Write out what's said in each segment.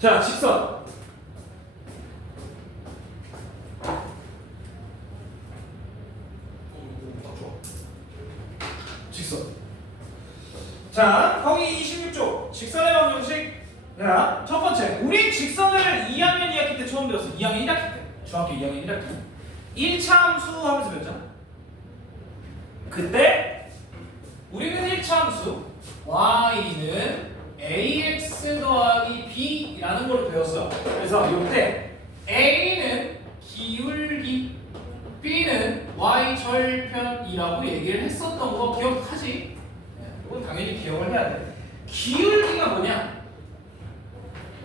자, 직선. 직선. 자, 거기 26쪽 직선의 방정식. 자, 첫 번째, 우리 직선을 2학년 2학기 때 처음 배웠어. 2학년 1학기 때. 중학교 2학년 1학기. 1차 함수 하면서 배웠잖아. 그때 우리는 1차 함수 y는 ax 더하기 b라는 걸 배웠어요. 그래서 이때 a는 기울기, b는 y 절편이라고 얘기를 했었던 거 기억하지? 이건 당연히 기억을 해야 돼. 기울기가 뭐냐?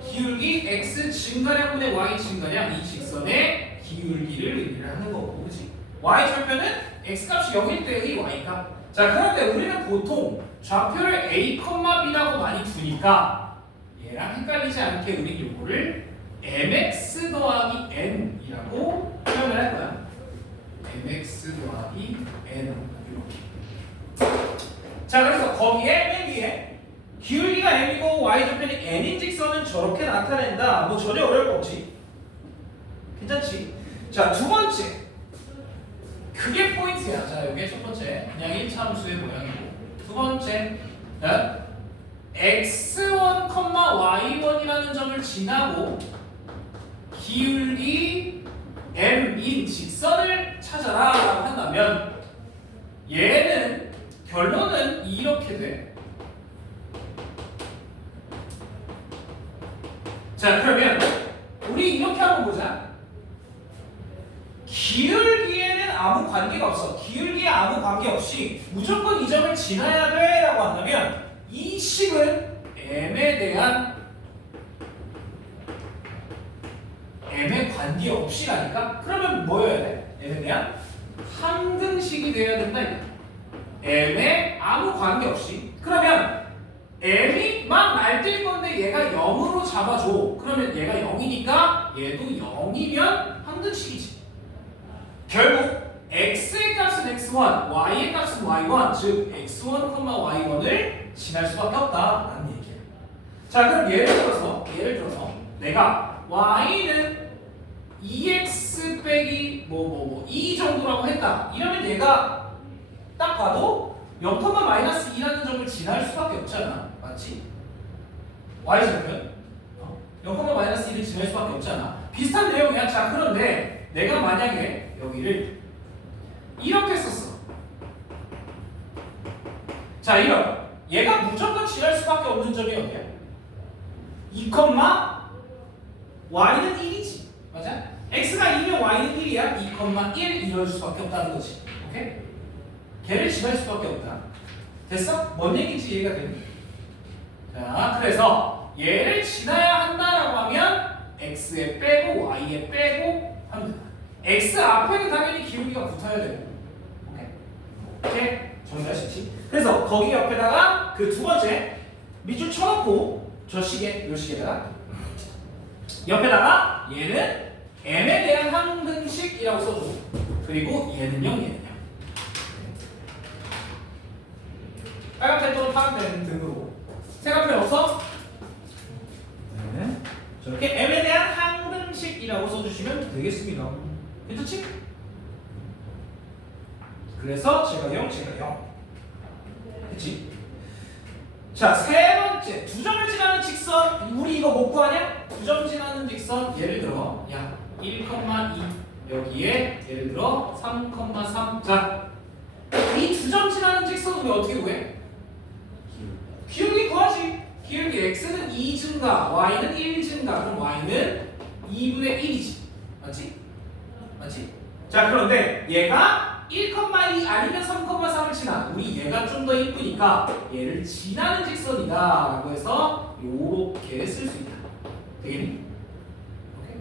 기울기 x 증가량분의 y 증가량, 이 직선의 기울기를 의미를 하는 거고, 그렇지? y 절편은 x 값이 0일 때의 y 값. 자, 그런데 우리는 보통 좌표를 a, b라고 많이 두니까 얘랑 헷갈리지 않게 우리 요거를 mx 더하기 n이라고 표현을 할 거야. mx 더하기 n 이렇게. 자, 그래서 거기에 맨 위에 기울기가 m이고 y 절편이 n인 직선은 저렇게 나타낸다. 뭐 전혀 어려울 거 없지. 괜찮지? 자, 두 번째. 그게 포인트야. 자, 이게 첫 번째. 그냥 1차 함수의 모양이고. 두 번째. x1, y1이라는 점을 지나고 기울기 m인 직선을 찾아라 라고 한다면 얘는 결론은 이렇게 돼. 자, 그러면 우리 이렇게 한번 보자. 기울기에는 아무 관계가 없어. 기울기에 아무 관계 없이 무조건 이 점을 지나야 돼 라고 한다면 이 식은 m에 대한 m에 관계없이라니까? 그러면 뭐여야 돼? m에 대한 항등식이 되어야 된다 이거. m에 아무 관계없이. 그러면 m이 막 날뛸 건데 얘가 0으로 잡아줘. 그러면 얘가 0이니까 얘도 0이면 항등식이지. 결국 x의 값은 x1, y의 값은 y1, 즉 x1, y1을 지날 수밖에 없다라는 얘기예요. 자, 그럼 예를 들어서 내가 y는 2x 빼기 2 정도라고 했다. 이러면 얘가 딱 봐도 0,-2라는 점을 지날 수밖에 없잖아. 맞지? y 절편 0,-1을 지날 수밖에 없잖아. 비슷한 내용이야. 자, 그런데 내가 만약에 여기를 이렇게 썼어. 자, 이런 얘가 무조건 지날 수밖에 없는 점이 어디야? 2, y는 1이지. 맞아? x가 2면 y는 1이야. 2, 1 이럴 수밖에 없다는 거지. 오케이? 걔를 지날 수밖에 없다. 됐어? 뭔 얘기인지 이해가 되니? 자, 그래서 얘를 지나야 한다라고 하면 x에 빼고 y에 빼고 하면 된다. x 앞에는 당연히 기울기가 붙어야 되고. 오케이? 정리할 수 있지? 그래서 거기 옆에다가 그 두 번째 밑줄 쳐놓고 저 시계, 요 시계다가 옆에다가 얘는 m에 대한 항등식이라고 써줘. 그리고 얘는요. 빨간펜 또는 파란펜 등으로 색깔펜 없어? 네. 저렇게 m에 대한 항등식이라고 써주시면 되겠습니다. 괜찮지? 그래서 제가 0, 제가 0. 그치? 자, 세 번째. 두 점을 지나는 직선. 우리 이거 못 구하냐? 두 점 지나는 직선. 예를 들어, 1,2. 여기에 예를 들어 3,3. 자, 이 두 점 지나는 직선 우리 어떻게 구해? 기울기 구하지. 기울기 x는 2 증가, y는 1 증가. 그럼 y는 2분의 1이지. 맞지? 맞지? 자, 그런데 얘가 1,2 아니면 3,3을 지나. 우리 얘가 좀 더 이쁘니까 얘를 지나는 직선이다 라고 해서 요렇게 쓸 수 있다. 되겠니? 오케이.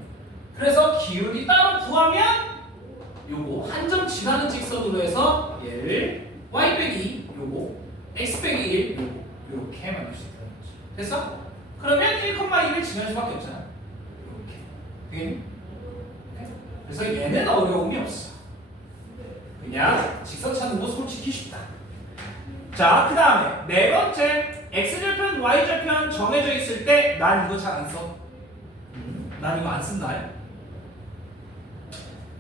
그래서 기울기 따로 구하면 요거 한 점 지나는 직선으로 해서 얘를 y 빼기 요거 x 빼기 1 요거 요렇게 만들 수 있다는 거지. 됐어? 그러면 1,2를 지날 수밖에 없잖아. 이렇게. 되겠니? 그래서 얘는 어려움이 없어. 그냥 직선 찾는 거 솔직히 쉽다. 자, 그 다음에 네 번째 x절편, y절편 정해져 있을 때 난 이거 잘 안 써. 난 이거 안 쓴다.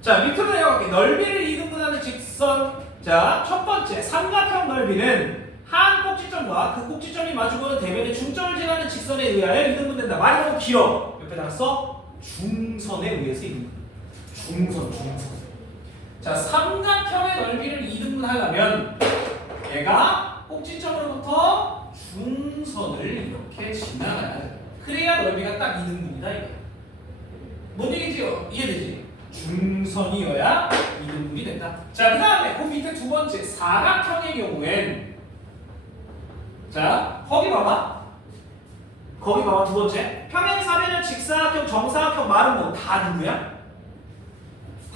자, 밑으로 내려갈게. 넓이를 2등분하는 직선. 자, 첫 번째 삼각형 넓이는 한 꼭지점과 그 꼭지점이 마주보는 대면의 중점을 지나는 직선에 의하여 2등분된다. 말이 너무 길어. 옆에다가 써. 중선에 의해서 2등분. 중선. 자, 삼각형의 넓이를 2등분하려면 얘가 꼭지점으로부터 중선을 이렇게 지나가야 돼. 그래야 넓이가 딱 2등분이다 이거. 뭔 얘기인지 이해되지? 중선이어야 2등분이 된다. 자, 그 다음에 그 밑에 두 번째 사각형의 경우엔 자, 거기 봐봐 두 번째 평행, 사변형, 직사각형, 정사각형 말은 뭐 다 누구야?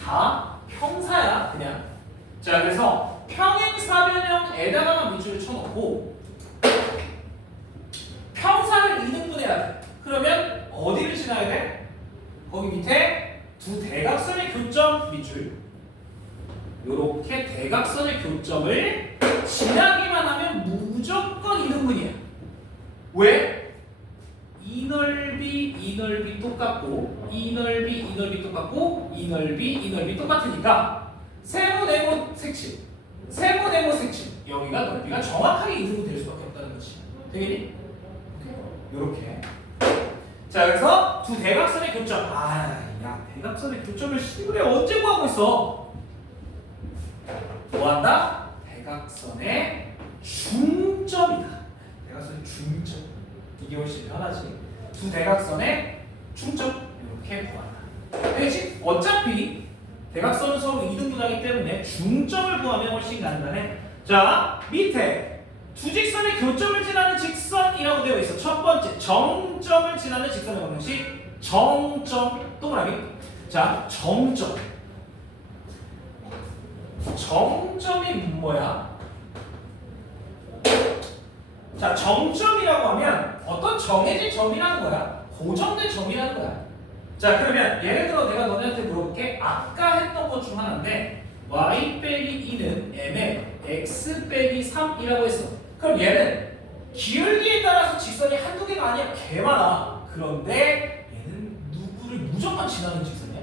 다 평사야 그냥. 자, 그래서 평행, 사변형에다가만 밑줄을 쳐놓고 평사를 2등분해야 돼. 그러면 어디를 지나야 돼? 거기 밑에 두 대각선의 교점 밑줄. 요렇게 대각선의 교점을 지나기만 하면 무조건 2등분이야. 왜? 이 넓이 똑같고 이 넓이 똑같고 이 넓이 똑같으니까 세모 색칠 여기가 넓이가 정확하게 2등분 될 수밖에 없다는 거지. 되겠니? 요렇게. 자, 그래서 두 대각선의 교점. 야, 대각선의 교점을 시골에 언제 구하고 있어? 뭐한다? 대각선의 중점이다. 대각선의 중점. 이게 훨씬 편하지. 두 대각선의 중점 이렇게 구한다. 되겠지? 어차피 대각선은 서로 2등분하기 때문에 중점을 구하면 훨씬 간단해. 자, 밑에 두 직선의 교점을 지나는 직선이라고 되어 있어. 첫 번째 정점을 지나는 직선의 방정식. 정점 동그라미. 자, 정점이 뭐야? 자, 정점이라고 하면 어떤 정해진 점이라는 거야. 고정된 점이라는 거야. 자, 그러면 예를 들어 내가 너네한테 물어볼게. 아까 했던 것 중 하나인데 y 빼기 2는 m에 x 빼기 3이라고 했어. 그럼 얘는 기울기에 따라서 직선이 한두 개가 아니야. 개 많아. 그런데 얘는 누구를 무조건 지나는 직선이야.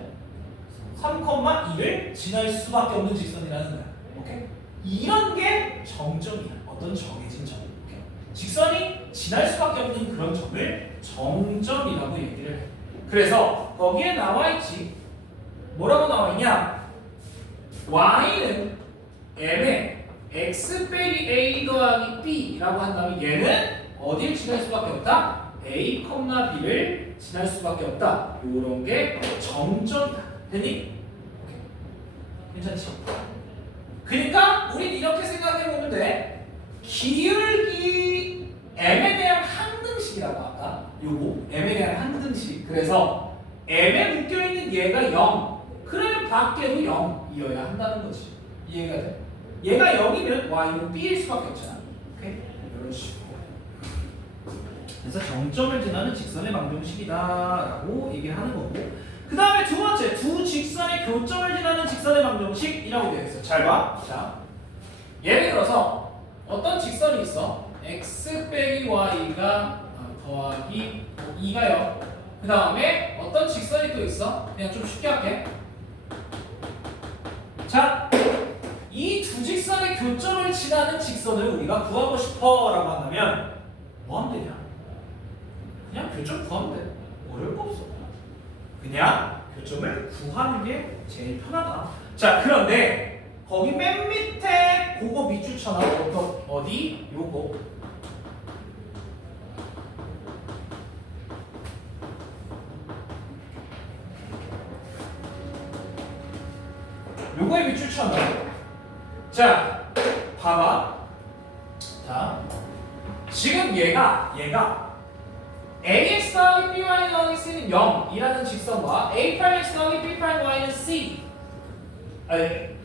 3,2를 지날 수밖에 없는 직선이라는 거야. 오케이? 이런 게 정점이야. 어떤 정해진 점. 오케이? 직선이 지날 수밖에 없는 그런 점을 정점이라고 얘기를 해. 그래서 거기에 나와 있지. 뭐라고 나와 있냐? y는 m에 x 빼기 a 더하기 b라고 한다면 얘는 어디를 지날 수밖에 없다? a, b를 지날 수밖에 없다. 요런 게 정점이다. 됐니? 괜찮지? 그러니까 우린 이렇게 생각해 보면 돼. 기울기 m에 대한 항등식이라고 할까? 요거 m에 대한 항등식. 그래서 m에 묶여 있는 얘가 0. 그러면 밖에도 0이어야 한다는 거지. 이해가 돼? 얘가 0이면 y는 b일 수밖에 없잖아. 오케이? 이런 식으로. 그래서 정점을 지나는 직선의 방정식이다라고 얘기를 하는 거고. 그 다음에 두 번째, 두 직선의 교점을 지나는 직선의 방정식이라고 되어 있어. 잘 봐. 자, 예를 들어서 어떤 직선이 있어. x 빼기 y가 더하기 2가 0. 그 다음에 어떤 직선이 또 있어. 그냥 좀 쉽게 할게. 자, 이 두 직선의 교점을 지나는 직선을 우리가 구하고 싶어라고 한다면 뭐 하면 되냐? 그냥 교점 구하면 돼. 어려울 거 없어. 그냥 교점을 구하는 게 제일 편하다. 자, 그런데 거기 맨 밑에 그거 밑줄 쳐놔. 어디? 요거. 요거에 밑줄 쳐놔. 자, 봐봐. 자, 지금 얘가 ax 더하기 by 더하기 c는 0이라는 직선과 a'x 더하기 b' y는 c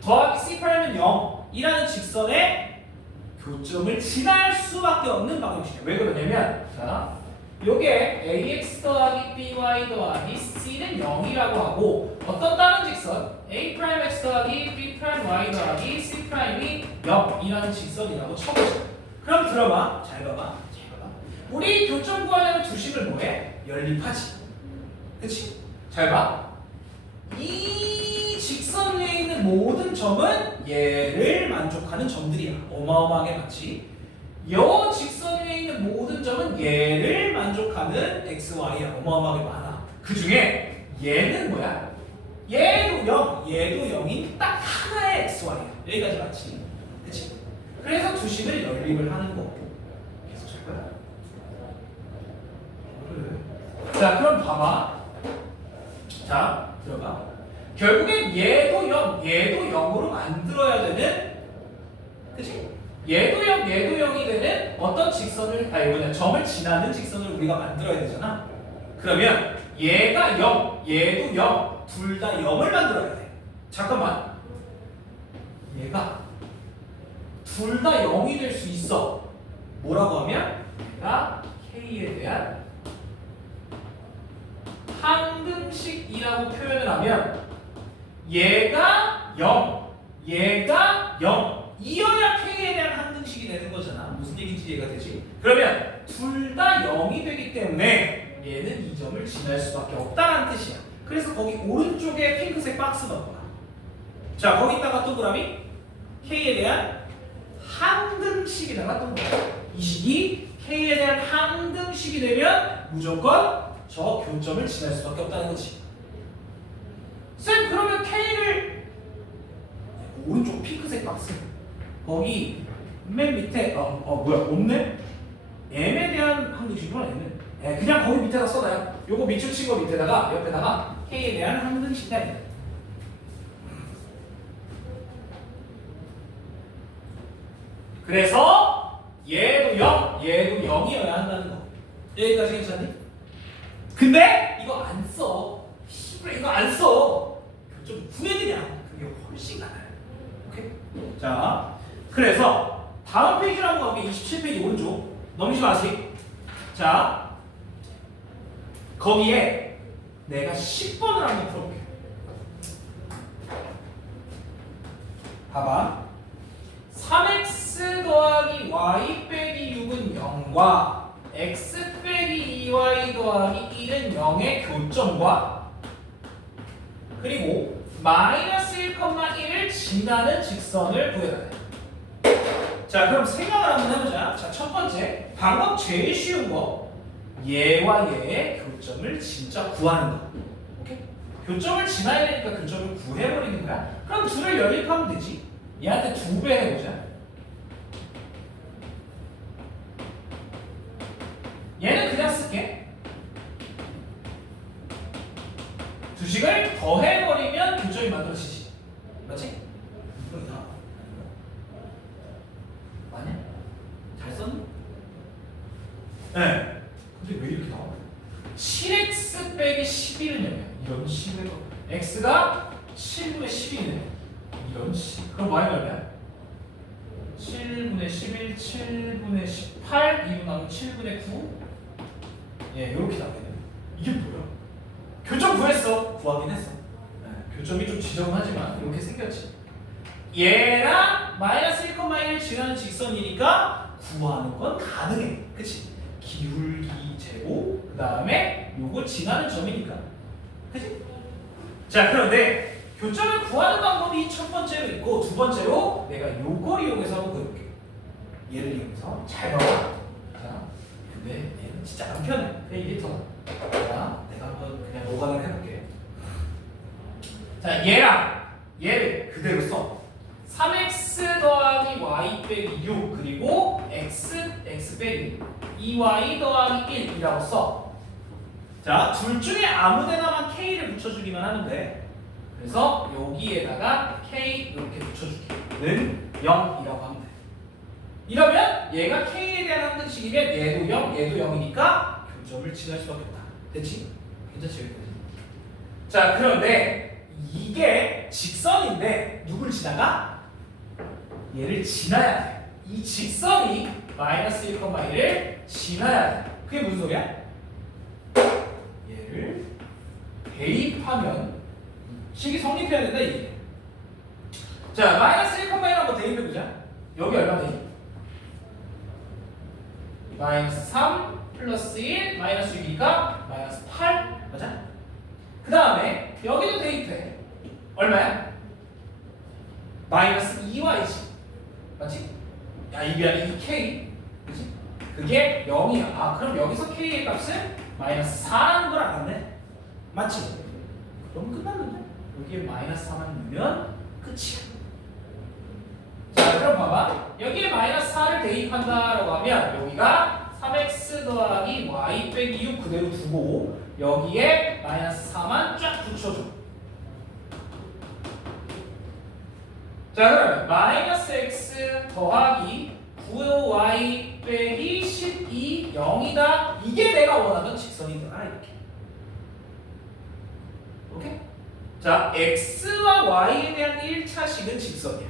더하기 c'는 0이라는 직선의 교점을 지날 수밖에 없는 방정식이야. 왜 그러냐면 자, 요게 ax 더하기 by 더하기 c는 0이라고 하고 어떤 다른 직선 a'x 더하기 b' y 더하기 c'이 0이라는 직선이라고 쳐보자. 그럼 들어봐. 잘 봐봐. 우리 교점 구하려면 두 식을 뭐해? 연립하지. 그치? 잘 봐. 이 직선 위에 있는 모든 점은 얘를 만족하는 점들이야. 어마어마하게 많지. 여 직선 위에 있는 모든 점은 얘를 만족하는 x, y야. 어마어마하게 많아. 그 중에 얘는 뭐야? 얘도 0, 얘도 0인 딱 하나의 x, y야. 여기까지 맞지? 그치? 그래서 두식을 연립을 하는 거고. 계속 칠 거야. 그래. 자, 그럼 봐봐. 자, 들어봐. 결국엔 얘도 0, 얘도 0으로 만들어야 되는, 그치? 얘도 0, 얘도 0이 되는 어떤 직선을, 뭐냐, 점을 지나는 직선을 우리가 만들어야 되잖아. 그러면 얘가 0, 얘도 0, 둘 다 0을 만들어야 돼. 잠깐만. 얘가 둘 다 0이 될 수 있어. 뭐라고 하면 얘가 K에 대한 항등식이라고 표현을 하면 얘가 0, 얘가 0 이어야 K에 대한 항등식이 되는 거잖아. 무슨 얘기인지 이해가 되지? 그러면 둘 다 0이 되기 때문에 얘는 이 점을 지날 수밖에 없다는 뜻이야. 그래서 거기 오른쪽에 핑크색 박스 넣어봐. 자, 거기다가 동그라미 K에 대한 항등식에다가 동그라미. 이 식이 K에 대한 항등식이 되면 무조건 저 교점을 지날 수밖에 없다는 거지. 쌤, 그러면 K를 오른쪽 핑크색 박스 거기 맨 밑에 뭐야 없네? M에 대한 항등식이구나. M은 그냥 거기 밑에다 써놔요. 요거 밑줄 친 거 밑에다가 옆에다가 K에 대한 항등식이다. 그래서 얘도 0, 얘도 0이어야 한다는 거. 여기까지 괜찮니? 근데 이거 안 써. 이거 안 써. 좀 구해드냐? 그게 훨씬 나아요. 오케이? 자, 그래서 다음 페이지로 한번 가볼게. 27페이지 오른쪽. 넘기지 마세요. 자, 거기에 내가 10번을 한번 풀어볼게. 봐봐. 3x 더하기 y 빼기 6은 0과 x 빼기 2y 더하기 1은 0의 교점과 그리고 마이너스 1,1을 지나는 직선을 구해라. 자, 그럼 생각을 한번 해보자. 자, 첫 번째 방법 제일 쉬운 거 얘와 얘의 교점을 진짜 구하는 거. 오케이? 교점을 지나야 되니까 교점을 구해버리는 거야. 그럼 둘을 연립하면 되지. 얘한테 2배 해보자. 얘는 그냥 쓸게. 두식을 더해버리면 교점이 만들어지지. 맞지? 맞냐? 잘 썼니? 네. 근데 왜 이렇게 나와? 7x 빼기 11은 이런 식으로 x가 7분의 11이네. 이런 식. 그럼 y는 얼마야? 7분의 11, 7분의 18, 2분 나면 7분의 9. 예, 이렇게 나오겠네. 이게 뭐야? 교점 구했어. 구하긴 했어. 네, 교점이 좀 지저분하지만 이렇게 생겼지. 얘랑 마이너스 1,1을 지나는 직선이니까 구하는 건 가능해. 그치? 기울기 제곱, 그 다음에 요거 지나는 점이니까. 그치? 자, 그런데 교점을 구하는 방법이 첫 번째로 있고 두 번째로 내가 요걸 이용해서 한번 그려볼게. 얘를 이용해서 잘 봐봐. 자, 근데 얘는 진짜 안 편해. 그냥 이게 더. 자, 내가 한번 그냥 노가다를 해볼게. 자, 얘랑 얘를 그대로 써. 3x 더하기 y 빼기 6 그리고 x 빼기 2y 더하기 1이라고 써. 자, 둘 중에 아무데나만 k를 붙여주기만 하면 돼. 그래서 여기에다가 k 이렇게 붙여줄게.는 0이라고 하면 돼. 이러면 얘가 k에 대한 항등식이면 얘도 0, 얘도 0이니까 교점을 지날 수밖에 없다. 됐지? 괜찮지? 여기까지. 자, 그런데 이게 직선인데 누굴 지나가? 얘를 지나야 돼. 이 직선이 마이너스 1,1을 지나야 돼. 그게 무슨 소리야? 얘를 대입하면 식이 성립해야 된다 이게. 자, 마이너스 1,1 한번 대입해보자. 여기 얼마 되니? 마이너스 3 플러스 1 마이너스 6이니까 마이너스 8 맞아? 그 다음 마이너스 4라는 걸 알았네. 맞지? 그럼 끝났는데? 여기에 마이너스 4만 넣으면 끝이야. 자, 그럼 봐봐. 여기에 마이너스 4를 대입한다라고 하면 여기가 3x 더하기 y 빼기 6 그대로 두고 여기에 마이너스 4만 쫙 붙여줘. 자, 그러면 마이너스 x 더하기 9y 빼기 12 0이다. 이게 내가 원하던 직선이더라. 이렇게. 오케이? 자, x와 y에 대한 1차식은 직선이야.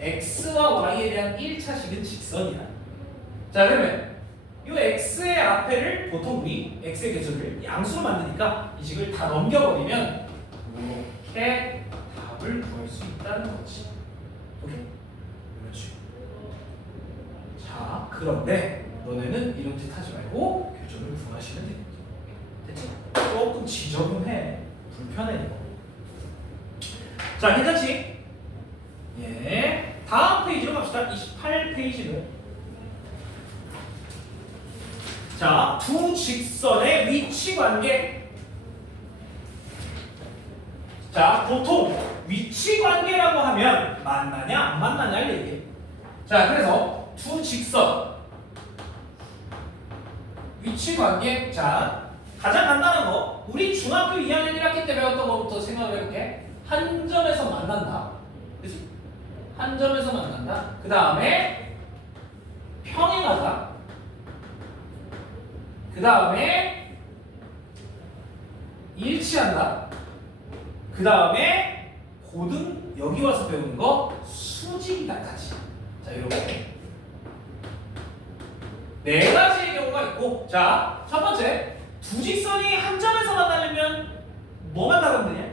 x와 y에 대한 1차식은 직선이야. 자, 그러면 이 x의 앞에를 보통 우리 x의 개수를 양수로 만드니까 이 식을 다 넘겨버리면 이렇게 답을 구할 수 있다는 거지. 오케이? 그렇지. 자, 그런데 너네는 이런 짓 하지 말고 교점을 구하시면 됩니다. 됐지? 조금 지저분해. 불편해 이거. 자, 괜찮지? 예. 다음 페이지로 갑시다. 28페이지는 자, 두 직선의 위치 관계. 자, 보통 위치 관계라고 하면 만나냐 안 만나냐를 얘기해. 자, 그래서 두 직선 위치 관계. 자, 가장 간단한 거 우리 중학교 2학년 1학기 때 배웠던 것부터 생각을 해볼게. 한 점에서 만난다. 그치? 한 점에서 만난다. 그 다음에 평행하다. 그 다음에 일치한다. 그 다음에 고등 여기 와서 배우는 거 수직이다까지. 자, 이렇게 네 가지의 경우가 있고, 자, 첫 번째 두 직선이 한 점에서 만나려면 뭐만 다르면 되냐?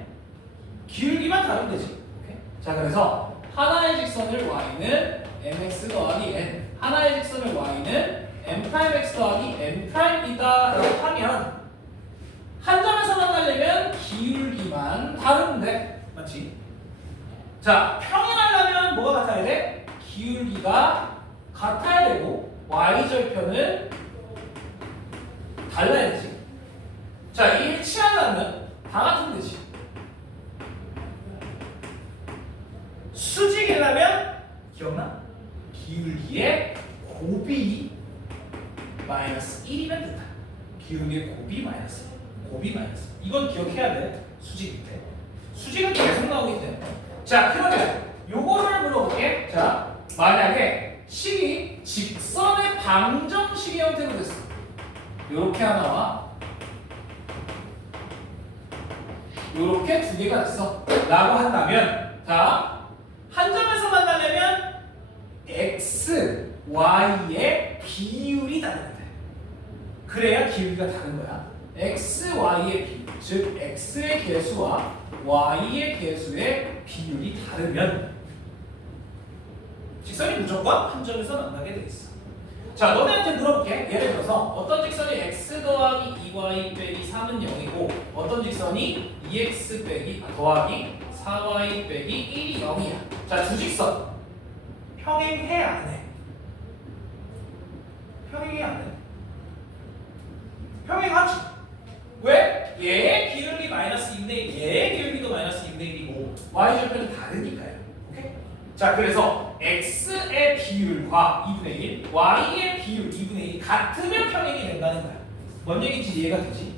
기울기만 다르면 되지. 오케이? 자, 그래서 하나의 직선을 y는 mx 더하기 n, 하나의 직선을 y는 m'x 더하기 n'이다 라고 하면 한 점에서 만나려면 기울기만 다르면 돼. 맞지? 자, 평행하려면 뭐가 같아야 돼? 기울기가 같아야 되고 y절편은 달라야 되지. 자, 일치하려면 다 같으면 되지. 수직이라면 기억나? 기울기의 곱이 마이너스 1이면 된다. 기울기의 곱이 마이너스 1. 곱이 마이너스 1. 이건 기억해야 돼. 수직일 때. 수직은 계속 나오기 때문에. 자, 그러면 요거를 물어볼게. 자, 만약에 식이 직선의 방정식의 형태로 됐어. 요렇게 하나와 요렇게 두 개가 됐어 라고 한다면, 자, 한 점에서 만나려면 x, y의 비율이 다른데 그래야 기울기가 다른 거야. x, y의 비율, 즉 x의 개수와 y의 개수의 비율이 다르면 직선이 무조건 한 점에서 만나게 돼 있어. 자, 너네한테 물어볼게. 예를 들어서 어떤 직선이 x 더하기 2y 빼기 3은 0이고 어떤 직선이 2x 빼기 더하기 4y 빼기 1이 0이야. 자, 두 직선 평행해 안 해? 평행해 안 해? 평행하지. 왜? 얘의 기울기 마이너스 2분의 1, 얘의 기울기도 마이너스 2분의 1이고 y절편은 다르니까요. 오케이? 자, 그래서 x의 비율과 2분의 1, y의 비율 2분의 1이 같으면 평행이 된다는 거야. 뭔 얘기인지 이해가 되지?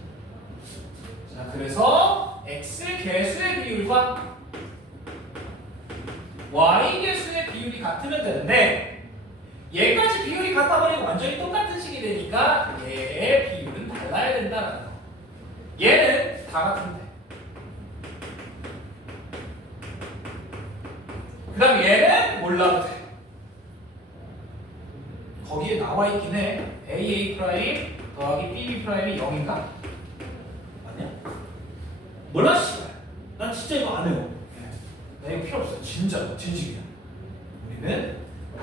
자, 그래서 x 개수의 비율과 y 개수의 비율이 같으면 되는데 얘까지 비율이 같아버리면 완전히 똑같은 식이 되니까 얘의 비율은 달라야 된다는 거. 얘는 다 같은데. 그 다음 얘는 몰라도 돼. 거기에 나와 있긴 해. AA 프라임 더하기 BB 프라임이 0인가? 맞냐? 몰라 씨발. 난 진짜 이거 안 해요. 나 이거 필요 없어. 진짜 진심이야. 우리는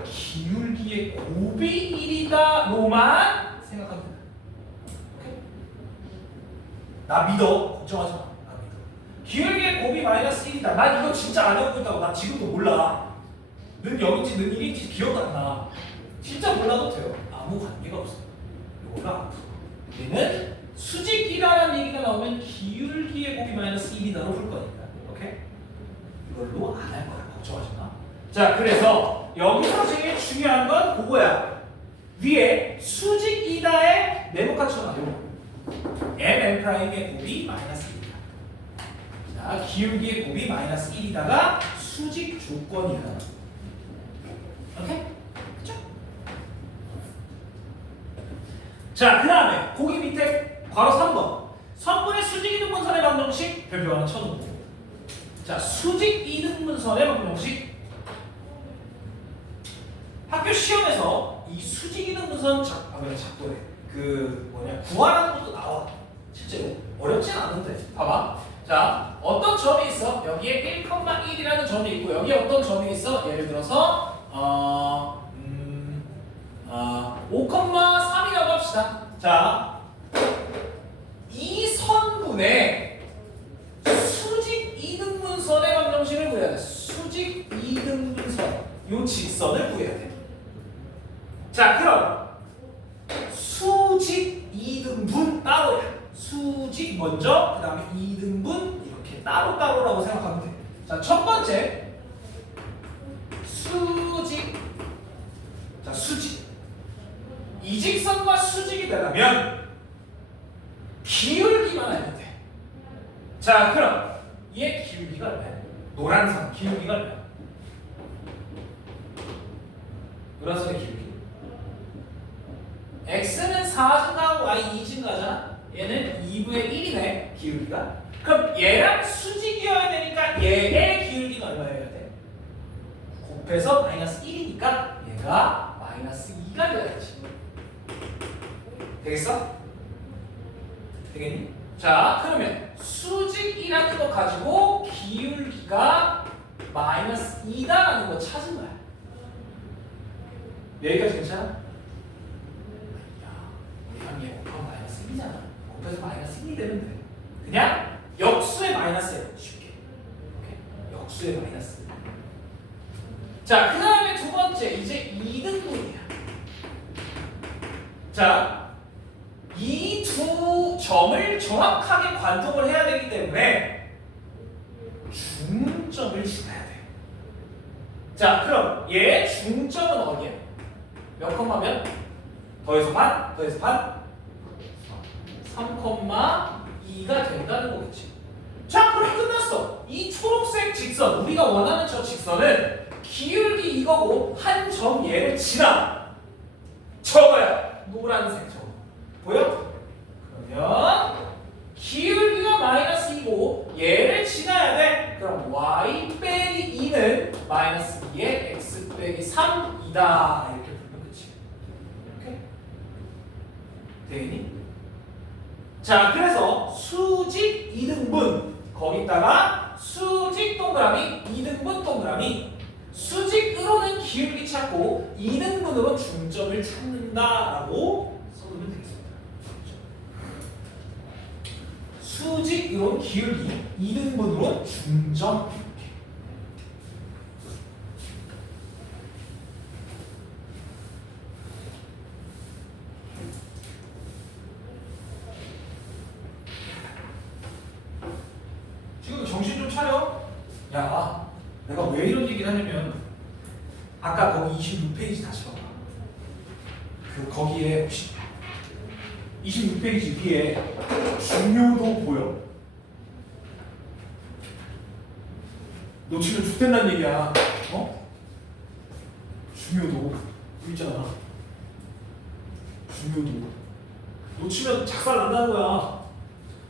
기울기의 곱이 1이다로만 생각하면 된다. 오케이? 나 믿어. 걱정하지 마. 나 믿어. 기울기의 곱이 마이너스 1이다. 난 이거 진짜 안 해오고 있다고. 나 지금도 몰라. 는 0인지 는 1인지 기억 안 나. 진짜 몰라도 돼요. 아무 관계가 없어. 이거가 우리는 수직이라는 얘기가 나오면 기울기의 곱이 마이너스 1이다로 풀 거니까. 오케이? 이걸로 안 할 거야. 걱정하지 마. 자, 그래서 여기서 제일 중요한 건 그거야. 위에 수직이다의 네모칸처럼 mn'의 곱이 마이너스 1이다. 자, 기울기의 곱이 마이너스 1이다가 수직 조건이다. 오케이? 그쵸? 자, 그 다음에 거기 밑에 괄호 3번 선분의 수직 이등분선의 방정식 별표하나 쳐놓고, 자, 수직 이등분선의 방정식 학교 시험에서 이 수직 이등분선 작도에 구하라는 것도 나와. 실제로 어렵진 않은데 봐봐. 자, 어떤 점이 있어? 여기에 1,1이라는 점이 있고 여기에 어떤 점이 있어? 예를 들어서 5,3이라고 합시다. 자, 이 선분의 수직 이등분선의 방정식을 구해야 돼. 수직 이등분선 요 직선을 구해야 돼. 자, 그럼 수직 이등분 따로야. 수직 먼저, 그 다음에 이등분 이렇게 따로따로라고 생각하면 돼. 자, 첫 번째 수직. 자, 수직. 이 직선과 수직이 되려면 기울기만 알면 돼. 자, 그럼 얘 기울기가 얼마야? 노란선 기울기가 얼마야? 노란선의 기울기. x는 4 증가하고 y 2 증가잖아. 얘는 2분의 1이네 기울기가. 그럼 얘랑 수직이어야 되니까 얘의 기울기는 얼마여야 돼? 곱해서 마이너스 1이니까 얘가 마이너스 2가 되어야지. 되겠어? 되겠니? 자, 그러면 수직이라는 거 가지고 기울기가 마이너스 2다라는 거 찾은 거야. 여기까지 괜찮아? 우리 얘 곱하면 마이너스 1이잖아. 곱해서 마이너스 1이 되면 돼. 그냥 역수의 마이너스예요. 쉽게. 오케이? 역수의 마이너스. 자, 그 다음에 두 번째 이제 2등분이야. 자, 이 두 점을 정확하게 관통을 해야 되기 때문에 중점을 지나야 돼. 자, 그럼 얘 중점은 어디야? 몇 콤마면? 더해서 반? 더해서 반? 3,2가 된다는 거겠지. 자, 그럼 끝났어. 이 초록색 직선, 우리가 원하는 저 직선은 기울기 이거고 한 점 얘를 지나. 저거야. 노란색 저거. 보여? 그러면 기울기가 마이너스 2고 얘를 지나야 돼. 그럼 y 빼기 2는 마이너스 2에 x 빼기 3이다. 이렇게 풀면 끝이야. 이렇게? 되겠니? 자, 그래서 수직 2등분 거기다가 수직 동그라미 2등분 동그라미. 수직으로는 기울기 찾고 2등분으로 중점을 찾는다라고 써두면 되겠습니다. 수직으로 기울기, 2등분으로 중점. 이렇게. 지금 정신 좀 차려. 야, 내가 왜 이런 얘기를 하냐면 아까 거기 26페이지 다시 봐봐. 거기에 혹시 26페이지 위에 중요도 보여? 놓치면 죽된다는 얘기야. 어? 중요도 있잖아. 중요도 놓치면 작살 난다는 거야.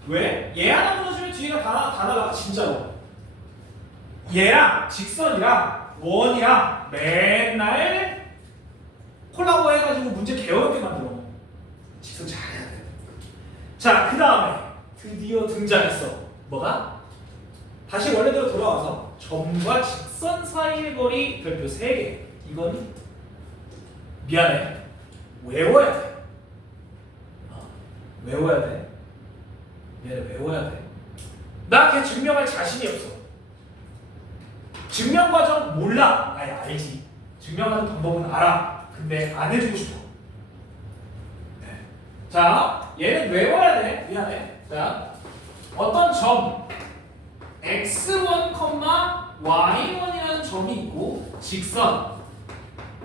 왜? 얘 하나 무너지면 뒤에가 다 나가. 진짜로. 얘랑 직선이랑 원이랑 맨날 콜라보 해가지고 문제 개어렵게 만들어. 직선 잘해야 돼. 자, 그 다음에 드디어 등장했어. 뭐가? 다시 원래대로 돌아와서 점과 직선 사이의 거리 별표 3개. 이건 미안해. 외워야 돼. 외워야 돼. 미안해. 외워야 돼. 나 걔 증명할 자신이 없어. 증명 과정 몰라. 아니, 알지. 증명하는 방법은 알아. 근데 안 해주고 싶어. 네. 자, 얘는 외워야 돼. 미안해. 자, 어떤 점 x1, y1이라는 점이 있고 직선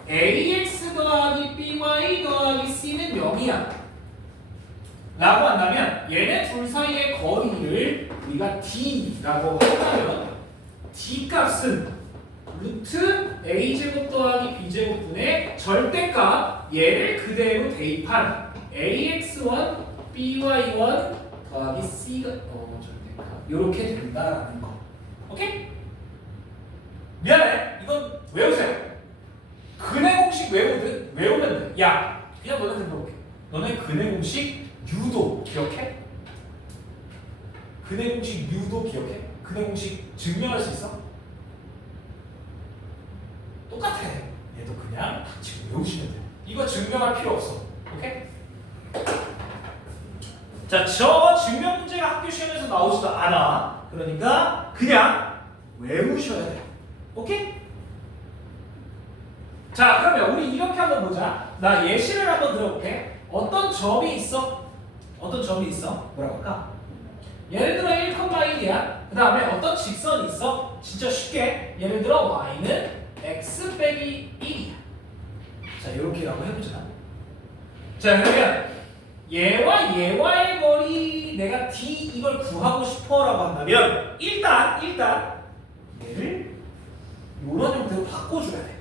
ax 더하기 by 더하기 c는 0이야. 라고 한다면 얘네 둘 사이의 거리를 우리가 d라고 한다면 d 값은 루트 a제곱 더하기 b제곱분의 절대값 얘를 그대로 대입한 ax1 by1 더하기 c가 절대값 이렇게 된다라는 거. 오케이? 미안해. 이건 외우세요. 근해 공식 외우면 돼. 야, 그냥 너네한테 물어볼게. 너네 근해 공식 유도 기억해? 근해 공식 유도 기억해? 근해 공식 증명할 수 있어? 똑같아. 얘도 그냥 지금 외우시면 돼. 이거 증명할 필요 없어. 오케이? 자, 저 증명 문제가 학교 시험에서 나오지도 않아. 그러니까 그냥 외우셔야 돼. 오케이? 자, 그러면 우리 이렇게 한번 보자. 나 예시를 한번 들어볼게. 어떤 점이 있어? 어떤 점이 있어? 뭐라고 할까? 예를 들어 1,1이야. 그 다음에 어떤 직선이 있어? 진짜 쉽게. 예를 들어 y는 x 빼기 1이야. 자, 이렇게라고 해보자. 자, 그러면 얘와의 거리 내가 d 이걸 구하고 싶어라고 한다면 일단 얘를 이런 형태로 바꿔줘야 돼.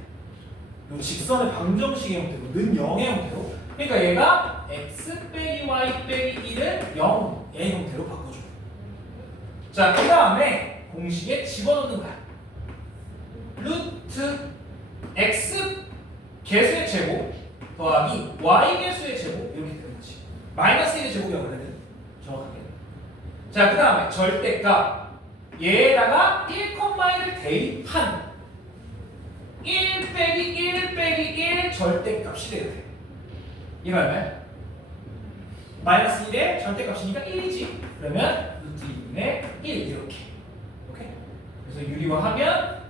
이 직선의 방정식의 형태로 는 0의 형태로. 그러니까 얘가 x 빼기 y 빼기 1을 0의 형태로 바꿔줘. 자, 그 다음에 공식에 집어넣는 거야. 루트 x 개수의 제곱 더하기 y 개수의 제곱 이렇게 되는 거지. 마이너스 1의 제곱이라고 그러거든. 정확하게. 자, 그 다음에 절대값 얘에다가 1,1을 대입한 1 빼기 1 빼기 1 절대값이 돼야 돼. 이거 얼마야? 마이너스 1의 절대값이니까 1이지. 그러면 루트 2분의 1 이렇게. 오케이? 그래서 유리화하면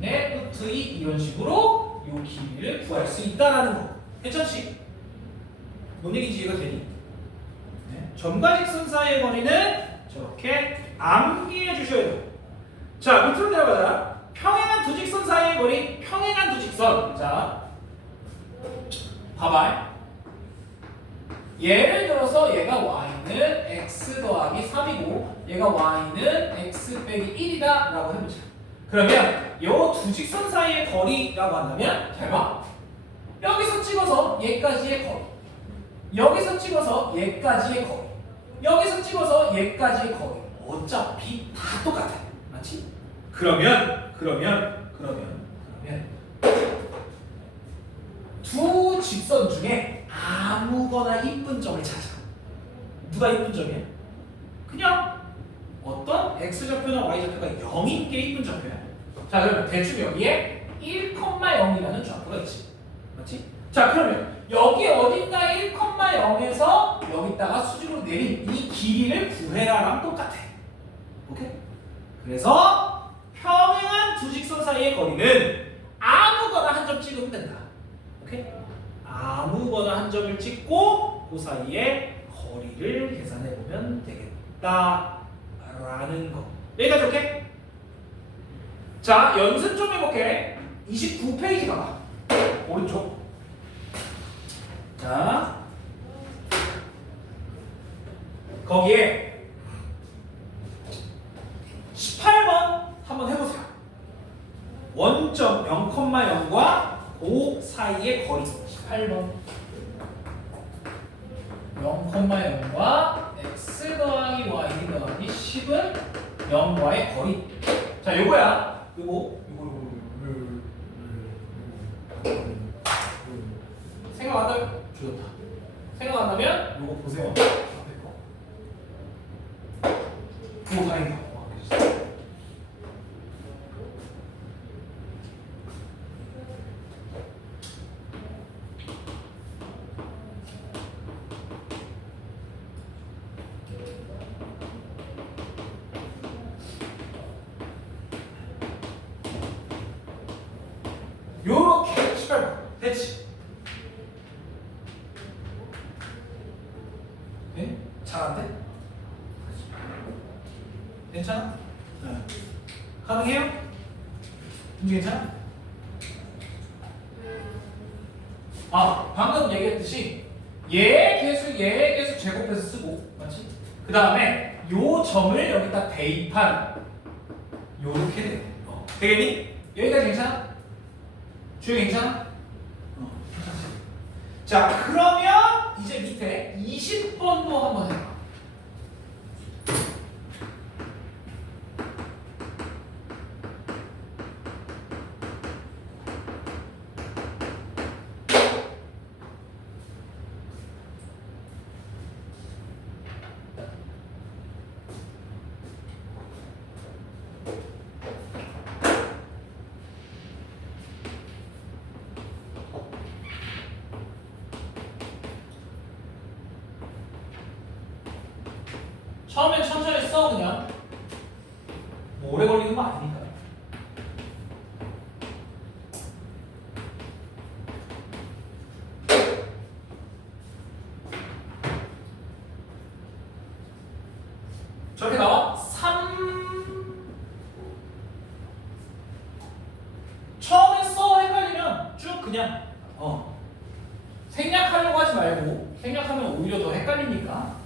2분의 루트 2 이런 식으로 이 길이를 구할 수 있다라는 거. 괜찮지? 뭔 얘기인지 이해가 되니? 네. 점과 직선 사이의 거리는 저렇게 암기해 주셔야 돼요. 자, 밑으로 내려가자. 평행한 두 직선 사이의 거리, 평행한 두 직선. 자, 봐봐. 예를 들어서 얘가 y는 x 더하기 3이고 얘가 y는 x 빼기 1이다 라고 해보자. 그러면 이 두 직선 사이의 거리라고 한다면 잘 봐. 여기서 찍어서 얘까지의 거리, 여기서 찍어서 얘까지의 거리, 여기서 찍어서 얘까지의 거리 어차피 다 똑같아. 맞지? 그러면 두 직선 중에 아무거나 이쁜 점을 찾아. 누가 이쁜 점이야? 그냥 어떤 x좌표나 y좌표가 0인 게 이쁜 좌표야. 자, 그러면 대충 여기에 1,0이라는 좌표가 있지. 맞지? 자, 그러면 여기 어딘가 1,0에서 여기다가 수직으로 내린 이 길이를 구해라랑 똑같아. 오케이? 그래서 평행한 두 직선 사이의 거리는 아무거나 한 점 찍으면 된다. 오케이? 아무거나 한 점을 찍고 그 사이에 거리를 계산해 보면 되겠다라는 거. 여기까지 오케이? 자, 연습 좀 해볼게. 29페이지 가봐. 오른쪽. 자, 거기에 18번 한번 해보세요. 원점 0,0과 그 사이의 거리. 18번 0,0과 x 더하기 y 더하기 10은 0과의 거리. 자, 요거야. 요거 생각 안 나면 좋다. 생각 안 나면 요거 보세요. 앞에 거. 그거 다행이다. 요렇게 18번 됐지? 네? 괜찮아? 네. 가능해요? 문제 괜찮아? 아, 방금 얘기했듯이 얘의 개수 제곱해서 쓰고, 맞지? 그 다음에 요 점을 여기다 대입한 요렇게 돼. 되겠니? 여기까지 괜찮아? 주영 괜찮아? 괜찮지? 자, 그러면 이제 밑에 20번도 한번 해봐. 처음엔 천천히 써 그냥. 뭐 오래 걸리는 거 아니니까. 저렇게 나와? 3 처음에 써 헷갈리면 쭉 그냥 생략하려고 하지 말고 생략하면 오히려 더 헷갈리니까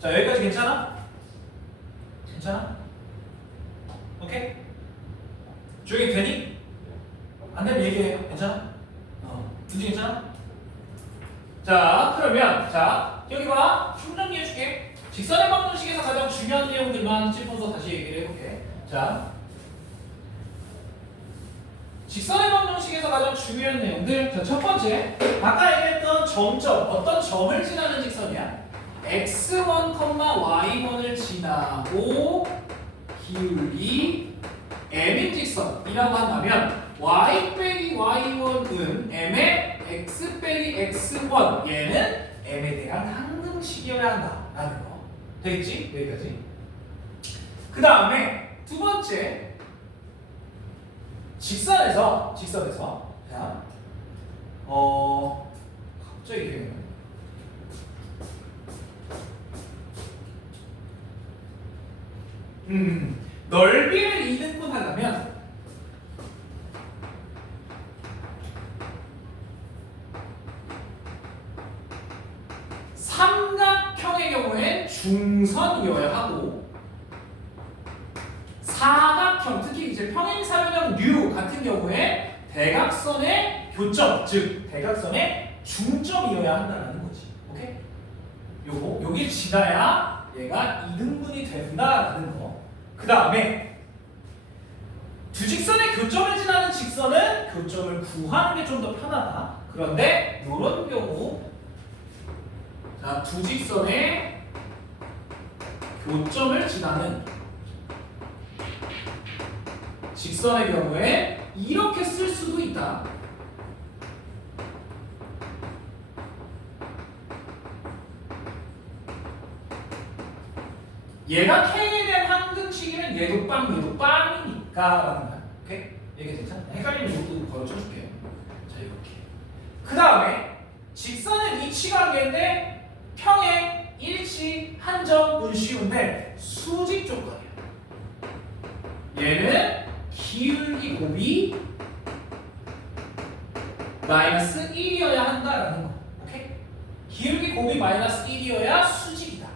자 여기까지 괜찮아? 괜찮아? 오케이? 조용히 되니? 안 되면 얘기해요. 괜찮아? 문제 괜찮아? 자 그러면 자 여기 봐. 충전기해줄게. 직선의 방정식에서 가장 중요한 내용들만 짚어서 다시 얘기를 해볼게. 자 직선의 방정식에서 가장 중요한 내용들. 자, 첫 번째 아까 얘기했던 점점 어떤 점을 지나는 직선이야? x1, y1을 지나고 기울기 m인 직선이라고 한다면 y 빼기 y1은 m의 x 빼기 x1 얘는 m에 대한 항등식이어야 한다라는 거. 되겠지? 여기까지. 그 다음에 두 번째 직선에서 자 갑자기 이렇게 넓이를 2등분 하려면 삼각형의 경우엔 중선이어야 하고 사각형, 특히 이제 평행사변형 류 같은 경우에 대각선의 교점, 즉 대각선의 중점이어야 한다는 거지. 오케이? 여기 지나야 얘가 2등분이 된다라는 거. 그 다음에 두 직선의 교점을 지나는 직선은 교점을 구하는 게 좀 더 편하다. 그런데 이런 경우 자, 두 직선의 교점을 지나는 직선의 경우에 이렇게 쓸 수도 있다. 얘가 K에 대한 항등식이면 얘도 빵이니까 라는 거야. 오케이? 얘기 괜찮아? 헷갈리면 이것도 걸어줘줄게요. 자 이렇게. 그 다음에 직선의 위치가 관계인데 평행, 일치, 한점은 쉬운데 수직 조건이야. 얘는 기울기 곱이 마이너스 1이어야 한다라는 거. 오케이? 기울기 곱이 마이너스 1이어야 수직이다.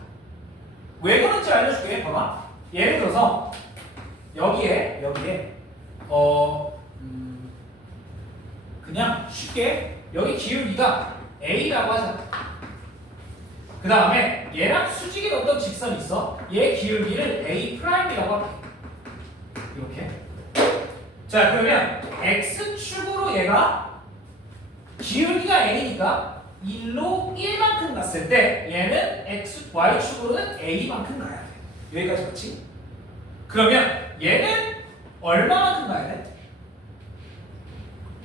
왜 그런지 알려줄게. 봐봐. 예를 들어서 여기에 그냥 쉽게 여기 기울기가 A라고 하자. 그 다음에 얘랑 수직인 어떤 직선이 있어. 얘 기울기를 A'이라고 할게. 이렇게. 자 그러면 X축으로 얘가 기울기가 N이니까 1로 1만큼 갔을 때 얘는 Y축으로는 A만큼 가야 돼. 여기까지 맞지? 그러면 얘는 얼마만큼 가야 돼?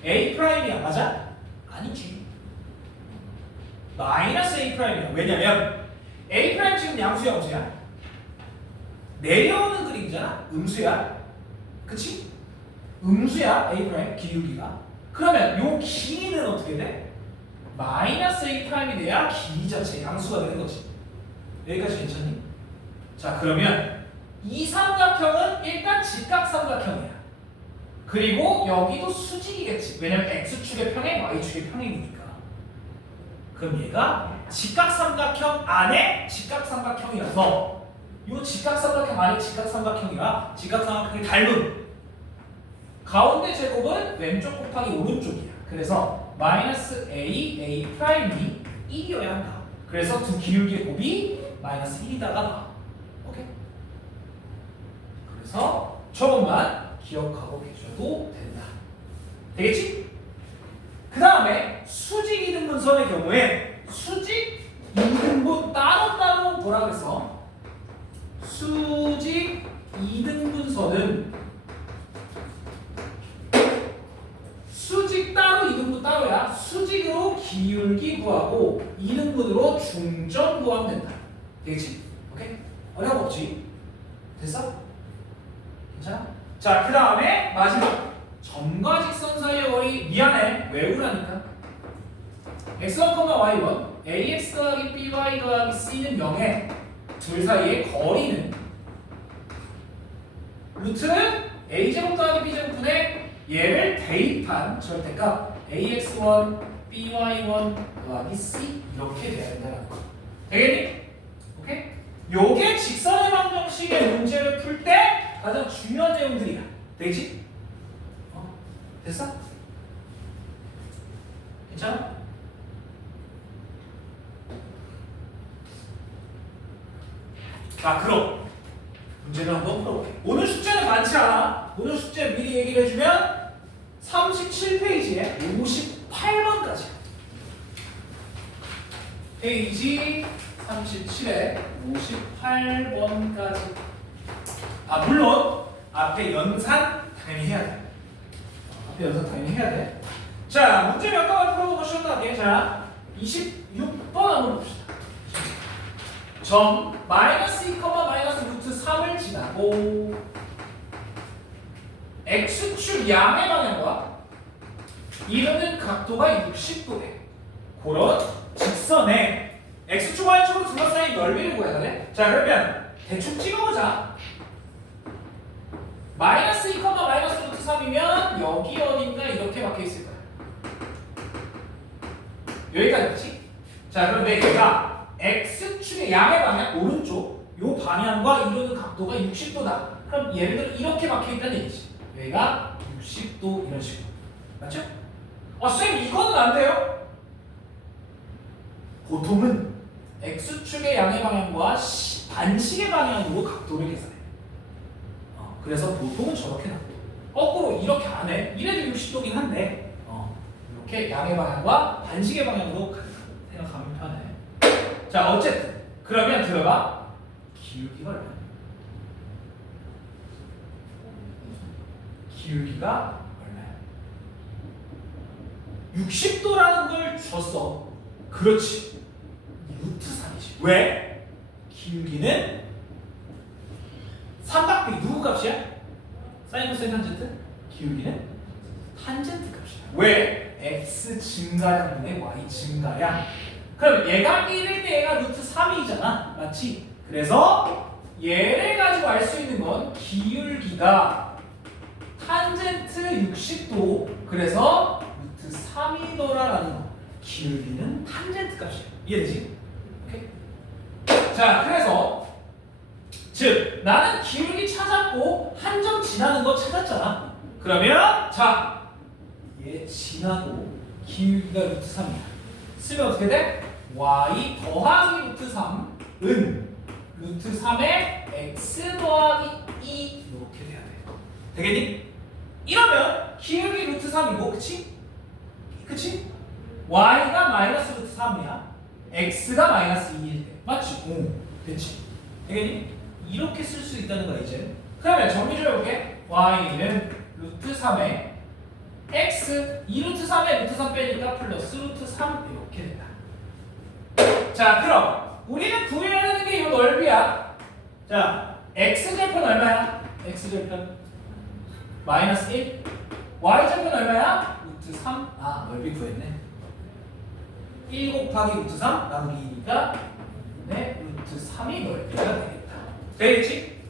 A'이야 맞아? 아니지. 마이너스 A'이야. 왜냐면 A' 지금 양수야 음수야? 내려오는 그림이잖아. 음수야. 그치? 음수야 A' 기울기가. 그러면 요 길이는 어떻게 돼? 마이너스 A 프라임이 돼야 길이 자체 양수가 되는 거지. 여기까지 괜찮니? 자, 그러면 이 삼각형은 일단 직각삼각형이야. 그리고 여기도 수직이겠지. 왜냐면 x축의 평행, y축의 평행이니까. 그럼 얘가 직각삼각형 안에 직각삼각형이라서 이 직각삼각형 안에 직각삼각형이라 직각삼각형이 닮은 가운데 제곱은 왼쪽 곱하기 오른쪽이야. 그래서 마이너스 a 프라임이 1이어야 한다. 그래서 두 기울기의 곱이 마이너스 1이다가 나와. 오케이? 그래서 저것만 기억하고 계셔도 된다. 되겠지? 그 다음에 수직 이등분선의 경우에 수직 이등분 따로따로 뭐라 그랬어? 수직 이등분선은 수직 따로 이등분 따로야. 수직으로 기울기 구하고 이등분으로 중점 구하면 된다. 되겠지? 오케이? 어려움 없지? 됐어? 괜찮아? 자, 그 다음에 마지막 점과 직선 사이의 거리. 미안해, 외우라니까. x1, y1 ax 더하기 by 더하기 c는 0에 둘 사이의 거리는 루트는 a제곱 더하기 b제곱 분의 얘를 대입한 절대값 ax1 by1 더하기 c 이렇게 돼야 된다는 거. 되겠니? 오케이? 요게 직선의 방정식의 문제를 풀 때 가장 중요한 내용들이야. 되겠지? 됐어? 괜찮아? 자, 그럼 문제를 한번 풀어볼게. 오늘 숙제는 많지 않아. 오늘 숙제 미리 얘기를 해주면 37페이지에 58번까지. 페이지 37에 58번까지. 아, 물론 앞에 연산 당연히 해야 돼. 앞에 연산 당연히 해야 돼. 자, 문제 몇 가지 풀어보고 시작할게. 자, 26번 한번 봅시다. 점 마이너스 2, 마이너스 루트 3을 지나고 x축 양의 방향과 이루는 각도가 60도래. 그런 직선에 x축 y축으로 둘러싸인 넓이를 구해야 돼. 자, 그러면 대충 찍어보자. 마이너스 2, 마이너스 루트 3이면 여기 어딘가 이렇게 박혀 있을 거야. 여기까지지? 자, 그런데 얘가 x축의 양의 방향 오른쪽 요 방향과 이루는 각도가 60도다. 그럼 예를 들어 이렇게 박혀 있다는 얘기지. 여기가 60도 이런 식으로. 맞죠? 쌤 이거는 안 돼요? 보통은 x축의 양의 방향과 반식의 방향으로 각도를 계산해. 그래서 보통은 저렇게 나와. 거꾸로 이렇게 안 해. 이래도 60도긴 한데 이렇게 양의 방향과 반식의 방향으로 생각하면 편해. 자, 어쨌든 그러면 들어봐. 기울기가 얼마야? 기울기가 얼마야? 60도라는 걸 줬어. 그렇지. 루트 3이지. 왜? 기울기는 삼각비 누구 값이야? 사인, 코사인, 탄젠트? 기울기는 탄젠트 값이야. 왜? x 증가량분의 y 증가량. 그럼 얘가 1일 때 얘가 루트 3이잖아. 맞지? 그래서 얘를 가지고 알 수 있는 건 기울기가 탄젠트 60도. 그래서 루트 3이더라라는 거. 기울기는 탄젠트 값이야. 이해되지? 오케이? 자, 그래서 즉 나는 기울기 찾았고 한 점 지나는 거 찾았잖아. 그러면 자, 얘 지나고 기울기가 루트 3이야. 쓰면 어떻게 돼? y 더하기 루트 3은 루트 3의 x 더하기 2 이렇게 돼야 돼. 되겠니? 이러면 기울기 루트 3이고 그치? 그치? y가 마이너스 루트 3이야. x가 마이너스 2일 때. 맞지? 오, 됐지? 되겠니? 이렇게 쓸 수 있다는 거야 이제. 그러면 정리 좀 해볼게. y는 루트 3에 x 2루트 3에 루트 3 빼니까 플러스 루트 3 이렇게 된다. 자, 그럼 우리는 구해야 되는 게 이 넓이야. 자, x절편 얼마야? x절편 마이너스 1. y절편 얼마야? 루트 3. 아, 넓이 구했네. 1 곱하기 루트 3 나누기 2니까 네, 루트 3이 넓이가 되겠다. 되겠지?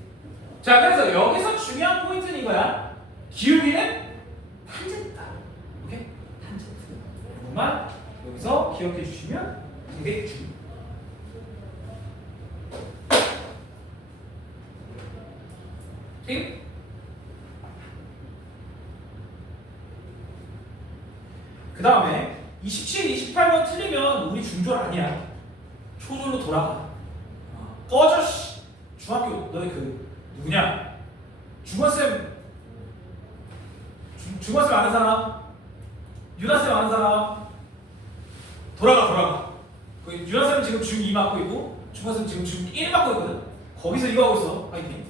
자, 그래서 여기서 중요한 포인트는 이거야. 기울기는 탄젠트다. 오케이? 탄젠트. 이것만 여기서 기억해 주시면 되게 중요해요. 오케이? 그 다음에 27, 28번 틀리면 우리 중졸 아니야. 초졸로 돌아가. 꺼져 씨. 중학교 너희 그 누구냐? 중화쌤 중화쌤 아는 사람? 유나쌤 아는 사람? 돌아가. 그 유나쌤 지금 중2 맡고 있고 중화쌤 지금 중1 맡고 있거든. 거기서 이거 하고 있어. 파이팅.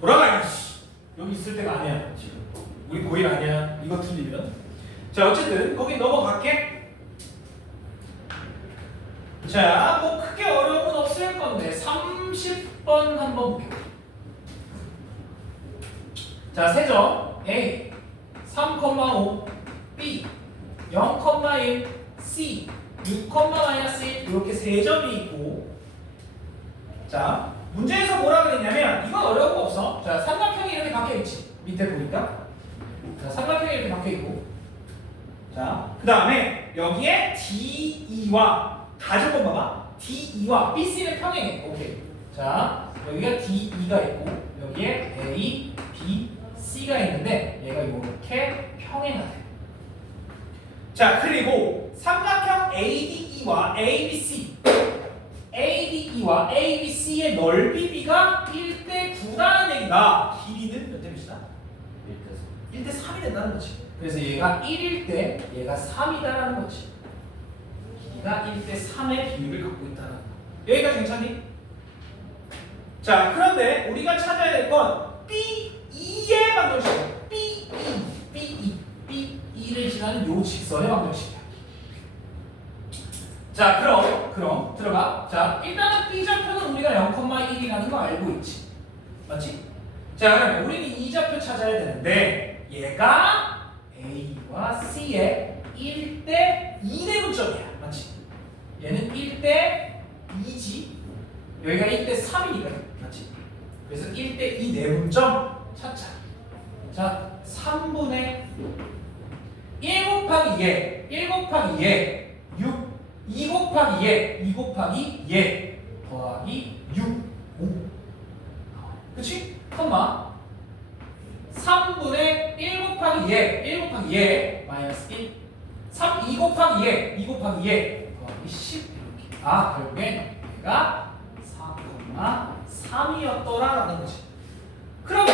돌아가 씨. 여기 있을 때가 아니야 지금. 우리 고일 아니야. 이거 틀리면. 자, 어쨌든 거기 넘어갈게. 자, 뭐 크게 어려움은 없을 건데 30번 한번 볼게요. 자, 세점 A 3,5 B 0,1 C 6,-1 이렇게 세 점이 있고, 자, 문제에서 뭐라 그랬냐면 이건 어려운 거 없어. 자, 삼각형이 이렇게 박혀 있지. 밑에 보니까. 자, 삼각형이 이렇게 박혀 있고. 자, 그 다음에 여기에 DE와 다시 한번 봐봐. DE와 BC는 평행해. 오케이. 자, 여기가 DE가 있고 여기에 A, B, C가 있는데 얘가 이렇게 평행하대. 자, 그리고 삼각형 ADE와 ABC, ADE와 ABC의 넓이 B가 1대 9라는 얘기가 길이는 몇 대 몇이다? 1대 3이 된다는 거지. 그래서 얘가 1일 때 얘가 3이다라는 거지. 길이가 1대 3의 비율을 갖고 있다는 거. 여기까지 괜찮니? 자, 그런데 우리가 찾아야 될 건 B2의 방정식이야. B2를 지나는 요 직선의 방정식이야. 자, 그럼 들어가. 자, 일단은 B 좌표는 우리가 0,1이라는 거 알고 있지. 맞지? 자, 그러면 우리는 이 좌표 찾아야 되는데 얘가 A와 C의 1대 2 내분점이야. 맞지? 얘는 1대 2지. 여기가 1대 3이니까. 맞지? 그래서 1대 2 내분점 찾자. 자, 3분의 1 곱하기 얘, 1 곱하기 얘, 6, 2 곱하기 얘, 2 곱하기 얘, 더하기 6, 5. 그치? 컴마 3분의 1 곱하기 얘, 1 곱하기 얘, 마이너스 1. 2 곱하기 얘, 2 곱하기 얘, 더하기 10. 이렇게. 아, 결국엔 얘가 4,3이었더라라는 거지. 그럼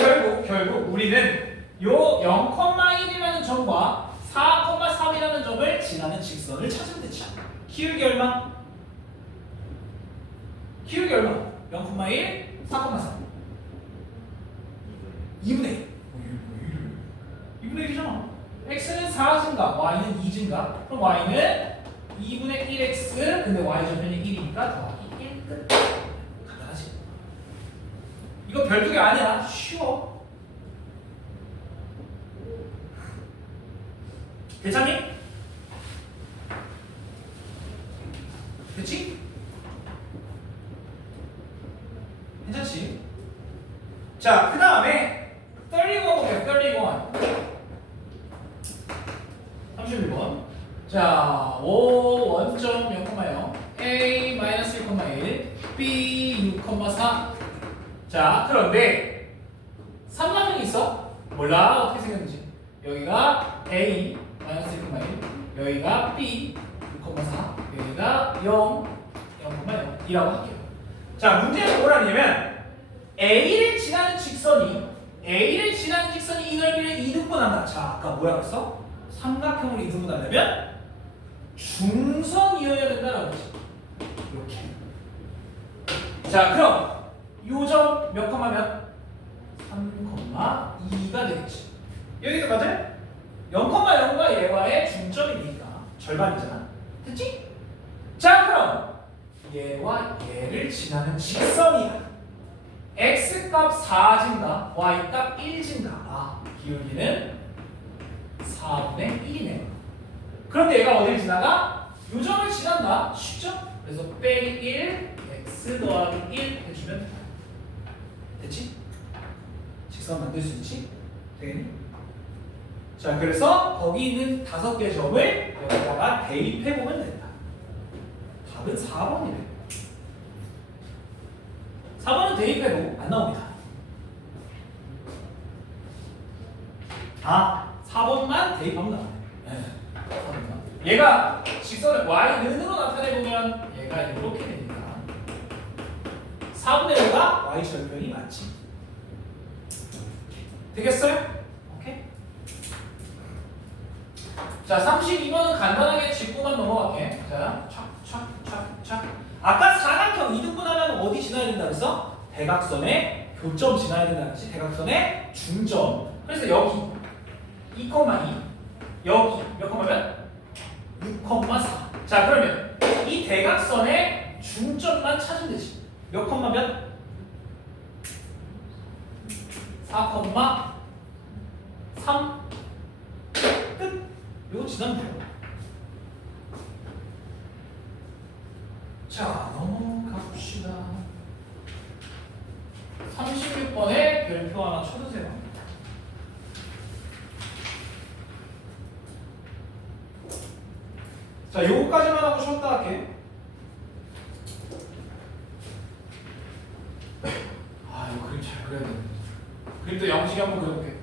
결국 우리는 요 0,1이라는 점과 4,3이라는 점을 지나는 직선을 찾으면 되지. 기울기 얼마? 0,1, 4,3. 2분의 1. 2분의 1이잖아. x는 4 증가, y는 2 증가. 그럼 y는 2분의 1x, 근데 y 전편이 1이니까 더하기 1 끝. 간단하지? 이거 별두개 아니야. 쉬워. 괜찮니? 그치? 괜찮지? 자, 그 다음에 31 볼게요. 31번. 자, 5 원점 0,0 A 마이너스 1,1 B 6,4. 자, 그런데 삼각형이 있어? 몰라. 어떻게 생겼는지. 여기가 A 마이너스 1,1, 여기가 B 6,4, 여기가 0, 0,0이라고 할게요. 자, 문제는 뭐라냐면 A를 지나는 직선이 이 넓이를 2등분한다. 자, 아까 뭐라 그랬어? 삼각형으로 2등분하려면 중선이어야 된다라고 했지. 이렇게. 자, 그럼 요점 몇 컴마면 3,2가 되겠지. 여기가 맞아요? 0,0과 얘와의 중점이니까 절반이잖아. 됐지? 자, 그럼 얘와 얘를 지나는 직선이야. x값 4 증가, y값 1 증가. 아, 기울기는 4분의 1이네. 그런데 얘가 어디를 지나가? 요 점을 지난다. 쉽죠? 그래서 빼기 1 x 더하기 1 해주면 된다. 됐지? 직선 만들 수 있지? 되겠니? 자, 그래서 거기 있는 5개 점을 여기다가 대입해보면 된다. 답은 4번이래. 4번은 대입해도 안 나옵니다. 아, 4번만 대입하면 나와요. 네. 얘가 직선을 y는으로 나타내보면 얘가 이렇게 됩니다. 4분의 5가 y 절편이 맞지. 되겠어요? 오케이. 자, 32번은 간단하게 짚고만 넘어갈게. 자, 착착착착. 아까 사각형 이등분하면 어디 지나야 된다 그랬어? 대각선의 교점 지나야 된다 그랬지? 대각선의 중점. 그래서 여기 2,2 여기 몇 콤마면? 6,4. 자, 그러면 이 대각선의 중점만 찾으면 되지. 몇 콤마면? 4,3 끝. 이거 지나면 돼요. 자, 넘어갑시다. 36번에 별표 하나 쳐주세요. 자, 요거까지만 하고 쉬었다 할게. 아, 이거 그림 잘 그려야 되는데. 그림도 양식이 한번 그려볼게.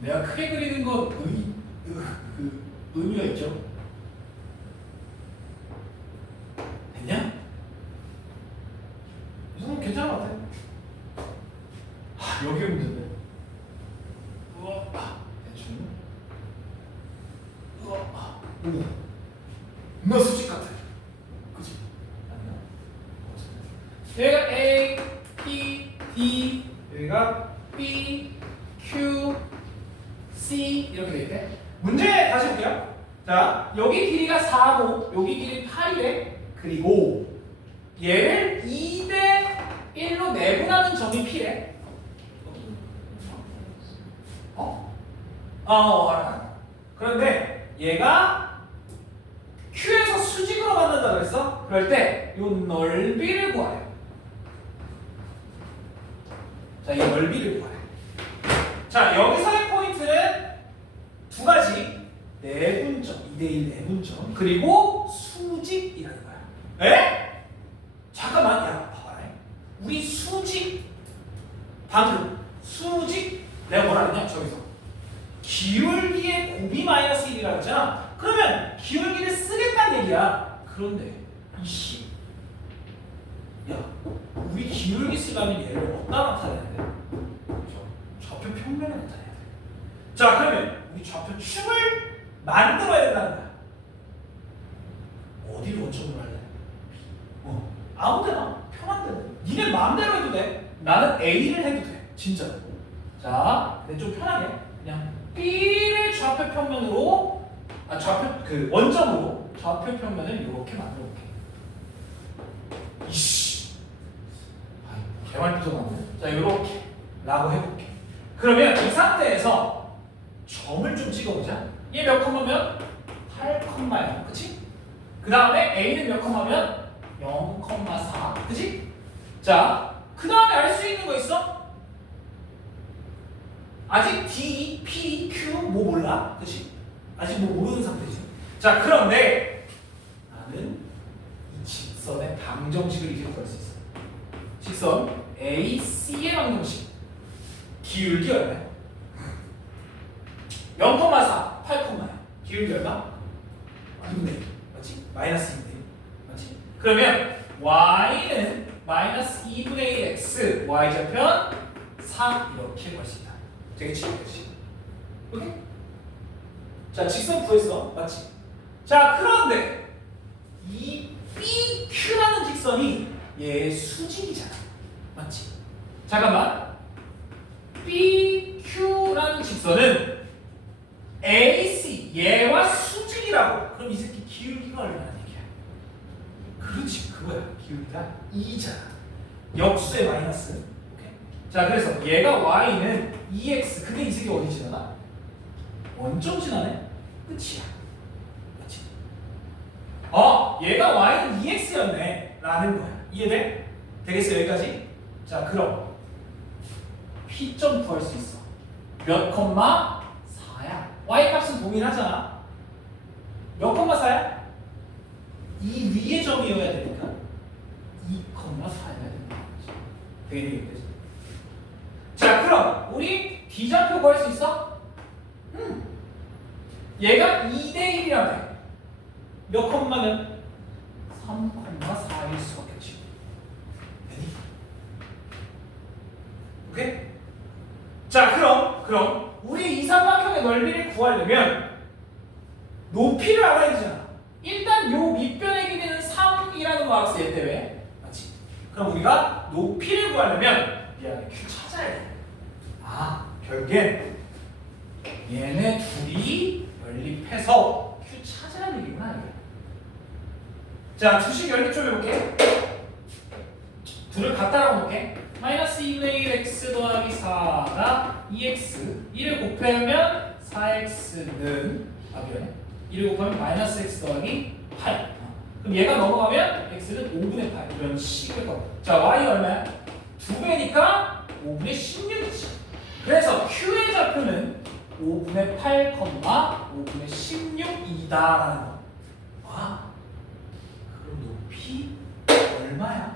내가 크게 그리는 건 의미가 있죠. 됐냐? 이 정도면 괜찮은 것 같아. 아, 여기가 문제인데. 우와, 대충. 우와, 오, 너 수직 같아. 그치? 아니야? 얘가 A, P, D, 여기가 B, Q, C 이렇게 돼 있대. 문제 다시 볼게요. 자, 여기 길이가 4고 여기 길이 8이래. 그리고 얘를 2대 1로 내분하는 점이 P래. 알아. 그런데 얘가 Q에서 수직으로 만든다 그랬어? 그럴 때 이 넓이를 구하래요. 자, 이 넓이를 구하래. 자, 여기서의 포인트는 두 가지. 내분점, 2대1 내분점, 그리고 수직이라는 거야. 에? 잠깐만, 야, 봐봐라. 우리 수직, 방금 수직, 내가 뭐라 그랬냐? 저기서 기울기의 곱이 마이너스 1이라고 했잖아. 그러면 기울기를 쓰겠다는 얘기야. 그런데 이씨, 야, 우리 기울기 쓰려면 얘를 어디다 나타내야 돼? 좌표 평면에 나타내야 돼. 자, 그러면 우리 좌표축을 만들어야 된다는 거야. 어디를 원점으로 할래? 아무데나 편한 데는. 니네 마음대로 해도 돼. 나는 A를 해도 돼. 진짜로. 자, 근데 좀 편하게 그냥 B를 좌표 평면으로, 좌표 그 원점으로 좌표 평면을 이렇게 만들어 볼게. 이씨, 개발 부족한데. 자, 이렇게 라고 해볼게. 그러면 이 상태에서 점을 좀 찍어보자. 얘 몇 컴마면? 8컴마야. 그치? 그 다음에 A는 몇 컴마면? 0,4. 그치? 자, 그 다음에 알 수 있는 거 있어? 아직 D, P, Q 뭐 몰라? 그치? 아직 뭐 모르는 상태지. 자, 그런데 나는 이 직선의 방정식을 이제 구할 수 있어. 직선 AC의 방정식. 기울기 얼마야? 0,4, 8,야. 기울기 얼마? 6네. 맞지? 마이너스 2네. 맞지? 그러면 y는 마이너스 2분의 1x, y좌편 4 이렇게 구할 수 있다. 되겠지? 되겠지? 오케이? 자, 직선 구했어. 맞지? 자, 그런데 이 BQ라는 직선이 얘의 수직이잖아. 맞지? 잠깐만. BQ라는 직선은 AC 얘와 수직이라고. 그럼 이 새끼 기울기가 얼마나 얘기야? 그렇지, 그거야. 기울기가 2잖아. 역수의 마이너스. 오케이. 자, 그래서 얘가 y는 2x. 근데 이 새끼 어디 지나나? 원점 지나네. 끝이야. 얘가 y는 2x였네 라는 거야. 이해돼? 되겠어 여기까지? 자 그럼 P점 구할 수 있어. 몇 콤마 4야. y 값은 동일하잖아. 몇 콤마 4야? 이 위의 점이어야 되니까 2,4여야 되는 거지. 되겠지? 자 그럼 우리 D좌표 구할 수 있어? 얘가 2대 1이라며. 몇 콤마면? 3,4일 수밖에 없지. 되니? 오케이? 자 그럼 우리 이삼각형의 넓이를 구하려면 높이를 알아야 되잖아. 일단 요 밑변의 길이는 3이라는 거 알았어 얘 때문에. 맞지? 그럼 우리가 높이를 구하려면 얘한테 Q 찾아야 돼. 아 결국엔 얘네 둘이 연립해서 Q 찾아야 되겠구나 이게. 자 두식 연립 좀 해볼게. 둘을 갖다 놓을게. 마이너스 2분의 1 x 더하기 4가 2x 1을 곱하면 4x는 미안해 1을 곱하면 마이너스 x 더하기 8 그럼 얘가 넘어가면 x는 5분의 8 이런 식일 거. 자 y 얼마야? 2배니까 5분의 16이지. 그래서 q의 좌표는 5분의 8, 5분의 16이다라는 거. 와 그럼 높이 얼마야?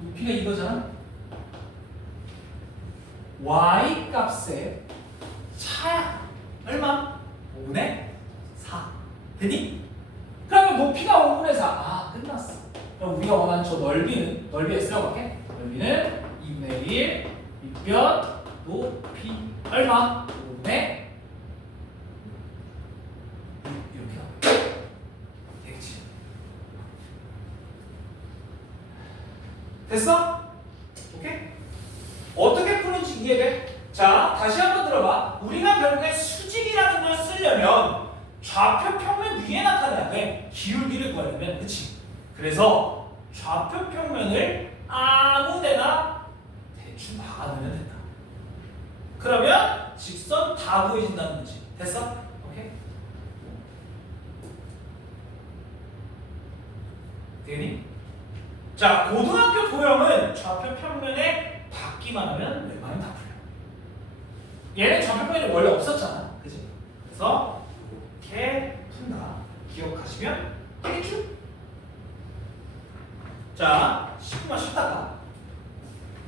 높이가 이거잖아. y 값의 차야. 얼마? 5분의 4. 되니? 그러면 높이가 5분의 4. 아 끝났어. 그럼 우리가 원하는 저 넓이는 넓이에 쓰려볼게. 넓이는 2분의 1 밑변 높이 얼마? 5분의 6 이렇게 나와. 되겠지? 됐어? 오케이? 어떻게 푸는지 이해돼? 자, 다시 한번 들어봐. 우리가 결국에 수직이라는 걸 쓰려면 좌표 평면 위에 나타나야 돼. 기울기를 구하려면, 그치? 그래서 좌표 평면을 아무데나 대충 박아놓으면 된다. 그러면 직선 다 보여진다는 거지. 됐어? 오케이? 되니? 자, 고등학교 도형은 좌표 평면에 닿기만 하면 웬만하면 다 풀려. 얘는 좌표 평면이 원래 없었잖아. 그지? 그래서 이렇게 푼다. 기억하시면 되겠죠? 자, 10분만 쉬다가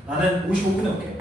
나는 55분에 올게.